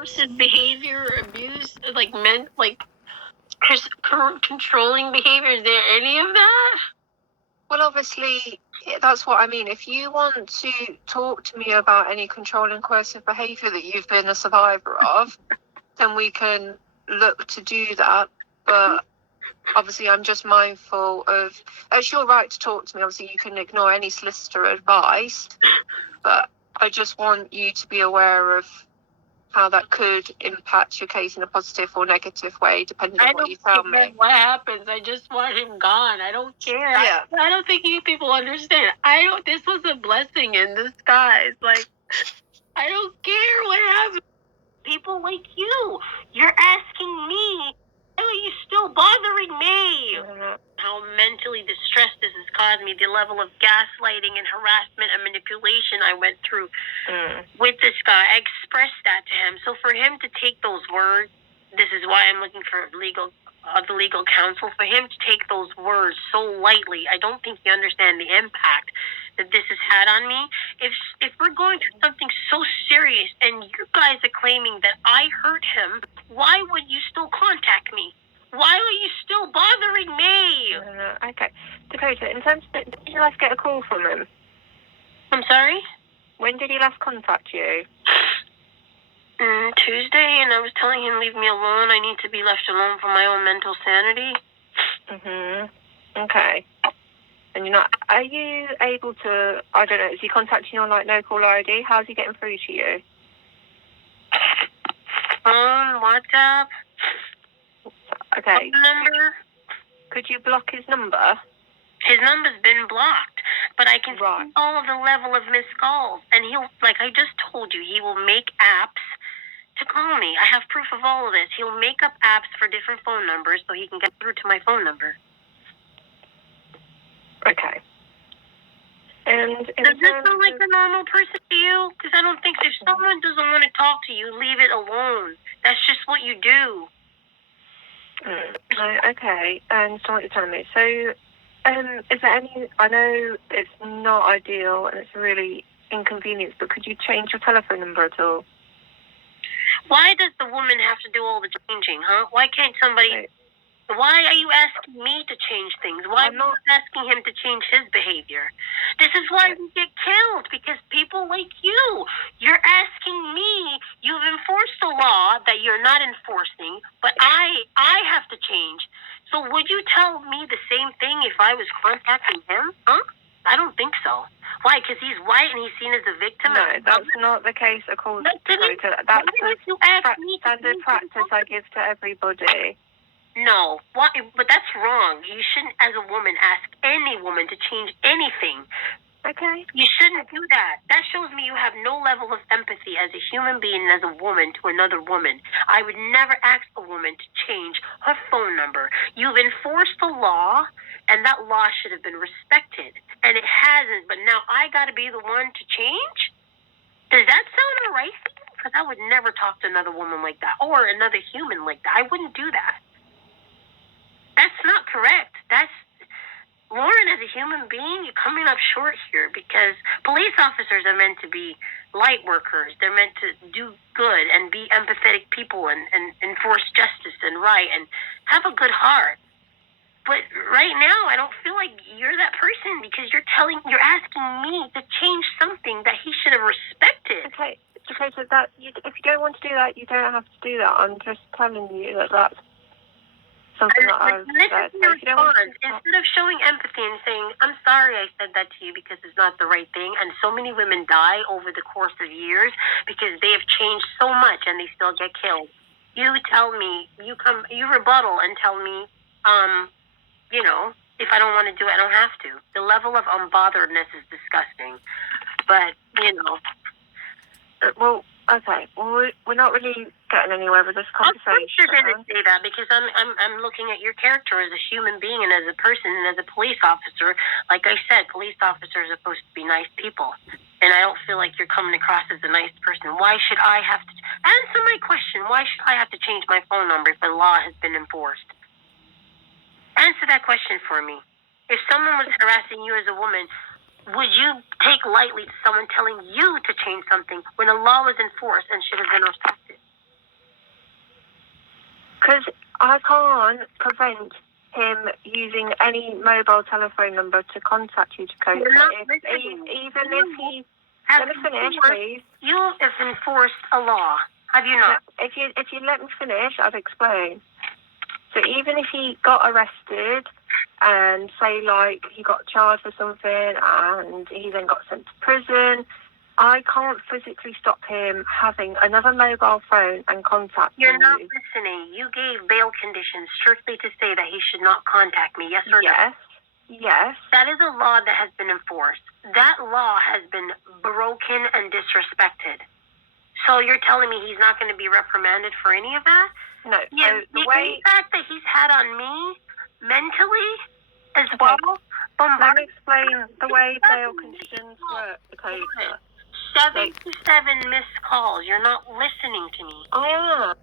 person behavior, abuse, like controlling behavior? Is there any of that? Well, obviously, that's what I mean. If you want to talk to me about any controlling coercive behaviour that you've been a survivor of, then we can look to do that. But obviously, I'm just mindful of, it's your right to talk to me. Obviously, you can ignore any solicitor advice, but I just want you to be aware of how that could impact your case in a positive or negative way, depending on what you tell me. What happens? I just want him gone. I don't care. Yeah. I don't think you people understand. This was a blessing in disguise. Like, I don't care what happens. People like you're asking me, why are you still bothering me? How mentally distressed this has caused me, the level of gaslighting and harassment and manipulation I went through with this guy. I expressed that to him. So for him to take those words, this is why I'm looking for the legal counsel, for him to take those words so lightly, I don't think you understand the impact that this has had on me. If we're going through something so serious and you guys are claiming that I hurt him, why would you still contact me? Why are you still bothering me? Okay. Dakota, in terms of, did you last get a call from him? I'm sorry? When did he last contact you? Tuesday, and I was telling him, leave me alone. I need to be left alone for my own mental sanity. Okay. And are you able to, I don't know, is he contacting you on like no caller ID? How's he getting through to you? Phone, WhatsApp. Okay. Phone number. Could you block his number? His number's been blocked, but I can see all of the level of missed calls. And he'll, like I just told you, he will make apps to call me. I have proof of all of this. He'll make up apps for different phone numbers so he can get through to my phone number. Okay. And does this sound like a normal person to you? Because I don't think so. If someone doesn't want to talk to you, leave it alone. That's just what you do. Okay. And so what you're telling me. So, is there any, I know it's not ideal and it's really inconvenient, but could you change your telephone number at all? Why does the woman have to do all the changing, huh? Why can't somebody... Why are you asking me to change things? Why am I asking him to change his behavior? This is why we get killed, because people like you're asking me, you've enforced a law that you're not enforcing, but I have to change. So would you tell me the same thing if I was contacting him? Huh? I don't think so. Why? Because he's white and he's seen as a victim? No, that's not the case, according to Dakota. That's the standard practice I give to everybody. No, why? But that's wrong. You shouldn't, as a woman, ask any woman to change anything. Okay. You shouldn't do that. That shows me you have no level of empathy as a human being and as a woman to another woman. I would never ask a woman to change her phone number. You've enforced the law, and that law should have been respected. And it hasn't, but now I got to be the one to change? Does that sound all right? Because I would never talk to another woman like that or another human like that. I wouldn't do that. That's not correct. Lauren, as a human being, you're coming up short here, because police officers are meant to be light workers. They're meant to do good and be empathetic people and enforce justice and right and have a good heart. But right now, I don't feel like you're that person, because you're asking me to change something that he should have respected. Okay, so if you don't want to do that, you don't have to do that. I'm just telling you that that's something that I've said. So instead of showing empathy and saying, I'm sorry I said that to you because it's not the right thing, and so many women die over the course of years because they have changed so much and they still get killed. You tell me, you rebuttal and tell me, if I don't want to do it, I don't have to. The level of unbotheredness is disgusting. But, well, okay. Well, we're not really getting anywhere with this conversation. Of course you're going to say that, because I'm looking at your character as a human being and as a person and as a police officer. Like I said, police officers are supposed to be nice people. And I don't feel like you're coming across as a nice person. Why should I have to... Answer my question. Why should I have to change my phone number if the law has been enforced? Answer that question for me. If someone was harassing you as a woman, would you take lightly to someone telling you to change something when a law was enforced and should have been respected? Because I can't prevent him using any mobile telephone number to contact you to cope. You're not Even listening. if he... Have Let me finish, please. You have enforced a law, have you not? If you let me finish, I'd explain. So even if he got arrested and say like he got charged for something and he then got sent to prison, I can't physically stop him having another mobile phone and contacting you. You're not listening. You gave bail conditions strictly to say that he should not contact me, yes or no? Yes. That is a law that has been enforced. That law has been broken and disrespected. So you're telling me he's not going to be reprimanded for any of that? No. Yeah, So the impact that he's had on me mentally as well. Let me explain the way bail conditions work, Dakota. 77 missed calls. You're not listening to me. I am.